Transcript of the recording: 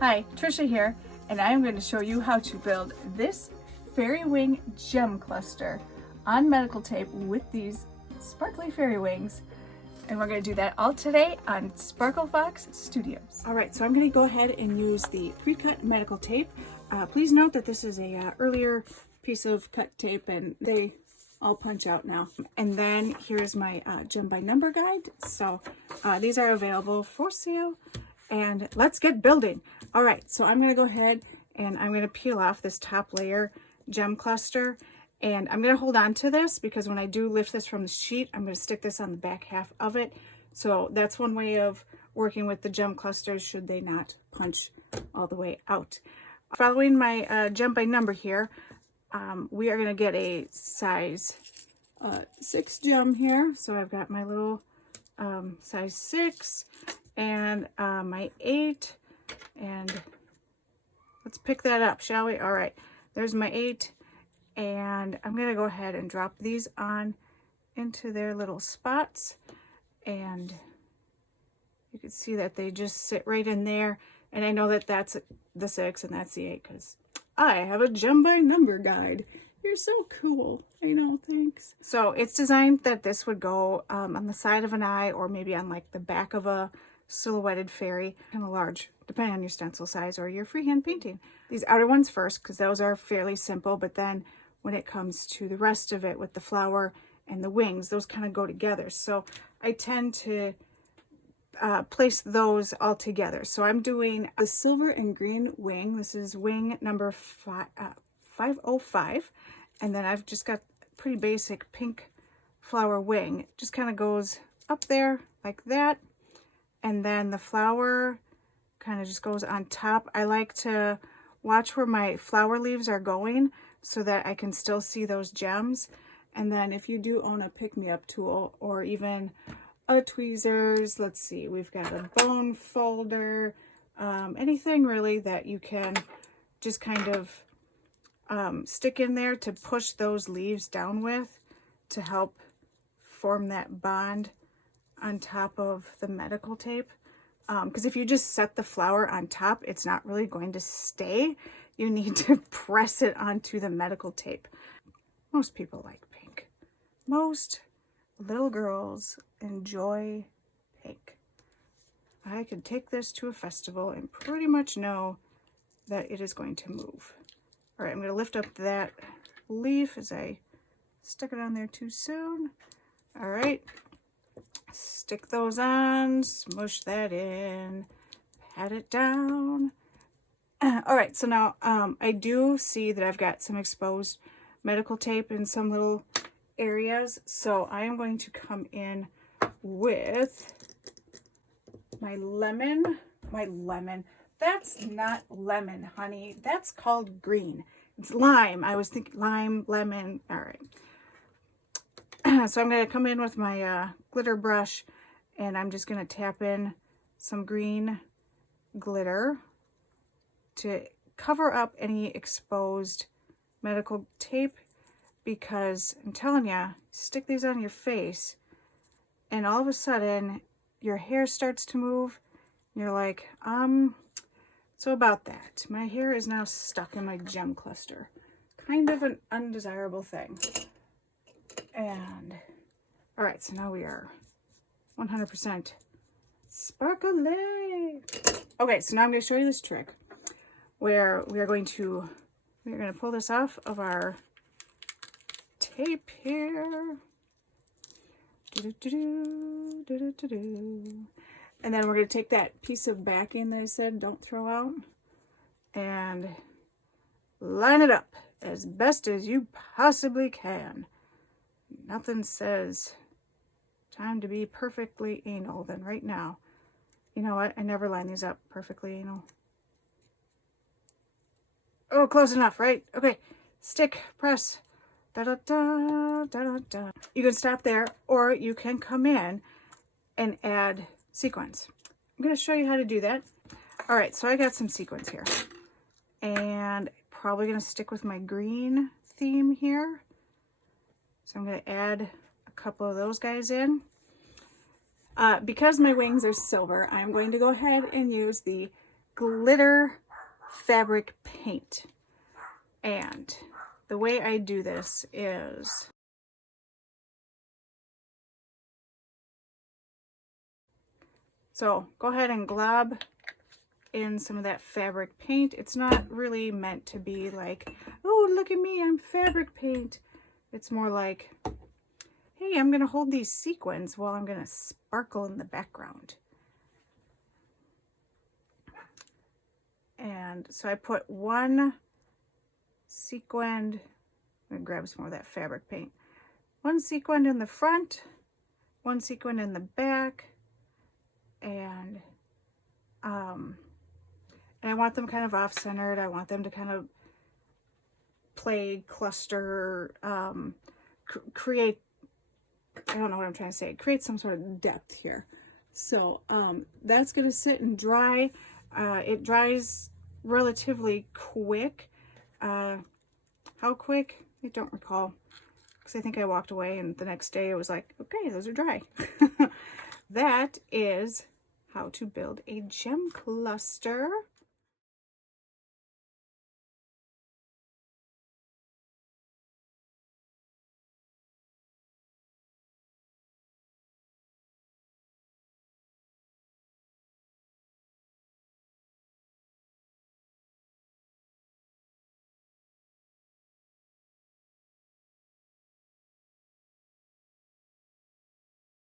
Hi, Trisha here, and I am going to show you how to build this fairy wing gem cluster on medical tape with these sparkly fairy wings. And we're going to do that all today on Sparkle Fox Studios. All right, so I'm going to go ahead and use the pre-cut medical tape. Please note that this is a earlier piece of cut tape and they all punch out now. And then here's my gem by number guide. So these are available for sale, and let's get building. All right, so I'm going to go ahead and I'm going to peel off this top layer gem cluster, and I'm going to hold on to this because when I do lift this from the sheet, I'm going to stick this on the back half of it. So that's one way of working with the gem clusters should they not punch all the way out. Following my gem by number here, we are going to get a size 6 gem here. So I've got my little size 6 and my 8, and let's pick that up, shall we? All right, there's my 8, and I'm going to go ahead and drop these on into their little spots, and you can see that they just sit right in there. And I know that that's the 6 and that's the 8 because I have a gem by number guide. You're so cool. I know, thanks. So it's designed that this would go on the side of an eye, or maybe on like the back of a silhouetted fairy, kind of large, depending on your stencil size or your freehand painting. These outer ones first, because those are fairly simple, but then when it comes to the rest of it with the flower and the wings, those kind of go together. So I tend to place those all together. So I'm doing the silver and green wing. This is wing number 505. And then I've just got pretty basic pink flower wing. It just kind of goes up there like that. And then the flower kind of just goes on top. I like to watch where my flower leaves are going so that I can still see those gems. And then if you do own a pick-me-up tool or even a tweezers, let's see, we've got a bone folder, anything really that you can just kind of stick in there to push those leaves down with to help form that bond on top of the medical tape. Because if you just set the flower on top, it's not really going to stay. You need to press it onto the medical tape. Most people like pink. Most little girls enjoy pink. I could take this to a festival and pretty much know that it is going to move. All right, I'm going to lift up that leaf as I stuck it on there too soon. All right, stick those on, smush that in, pat it down. All right, so now I do see that I've got some exposed medical tape in some little areas, so I am going to come in with my lemon. That's not lemon, honey. That's called green. It's lime. I was thinking lime, lemon. All right. So I'm going to come in with my glitter brush, and I'm just going to tap in some green glitter to cover up any exposed medical tape, because I'm telling you, stick these on your face and all of a sudden your hair starts to move. And you're like, so about that. My hair is now stuck in my gem cluster. Kind of an undesirable thing. And, all right, so now we are 100% sparkly. Okay, so now I'm going to show you this trick where we're going to pull this off of our tape here. And then we're going to take that piece of backing that I said don't throw out and line it up as best as you possibly can. Nothing says time to be perfectly anal than right now. You know what? I never line these up perfectly anal. Oh, close enough, right? Okay. Stick, press. Da, da, da, da, da, da. You can stop there, or you can come in and add sequins. I'm going to show you how to do that. All right, so I got some sequins here. And probably going to stick with my green theme here. So I'm going to add a couple of those guys in. Because my wings are silver, I'm going to go ahead and use the glitter fabric paint. And the way I do this is so go ahead and glob in some of that fabric paint. It's not really meant to be like, oh, look at me, I'm fabric paint. It's more like, hey, I'm going to hold these sequins while I'm going to sparkle in the background. And so I put one sequined, I'm going to grab some more of that fabric paint. One sequined in the front, one sequined in the back, and I want them kind of off-centered. I want them to kind of play, cluster, create, I don't know what I'm trying to say, create some sort of depth here. So that's going to sit and dry. It dries relatively quick. How quick? I don't recall, because I think I walked away and the next day it was like, okay, those are dry. That is how to build a gem cluster.